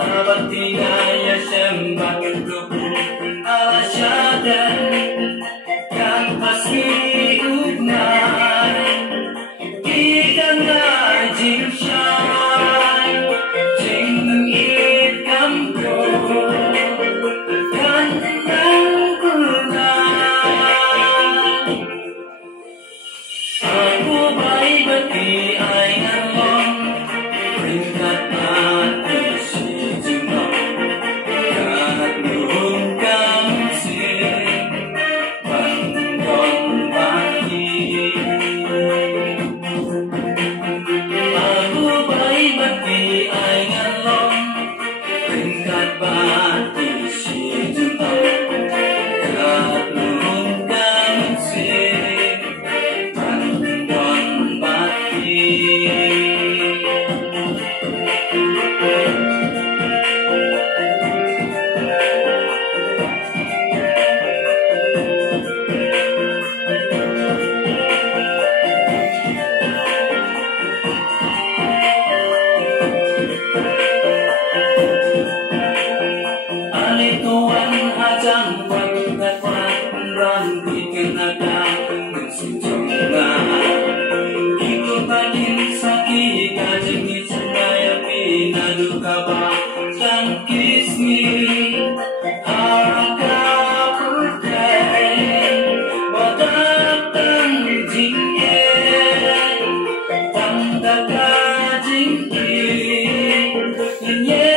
Batinaya sembah tubuh alasyadan yang pasti ugnay kita ngajing syay jing mengit kamko kan nangkulan aku baik bati ay ngalong peringkat mati Jangan bikin ada kesenjangan. Ikut batin sakit kajeng dicendaya pina duka batang kismi harga putih batang jingye tanda kajing ini